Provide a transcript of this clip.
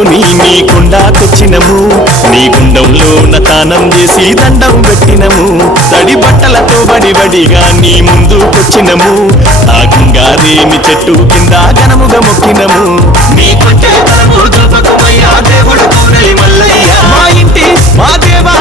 తీసుకొని నీ కుండాకొచ్చినము నీ గుండంలో తానం చేసి దండం పెట్టినము తడి బట్టలతో బడిగా నీ ముందుకొచ్చినము ఆ గంగాదేవి చెట్టు కింద ఘనముగా మొక్కినము నీ కొంచె బలము చూపకుమయ్యా దేవుడు కోనెలి మల్లయ్య మా ఇంటి మా దేవా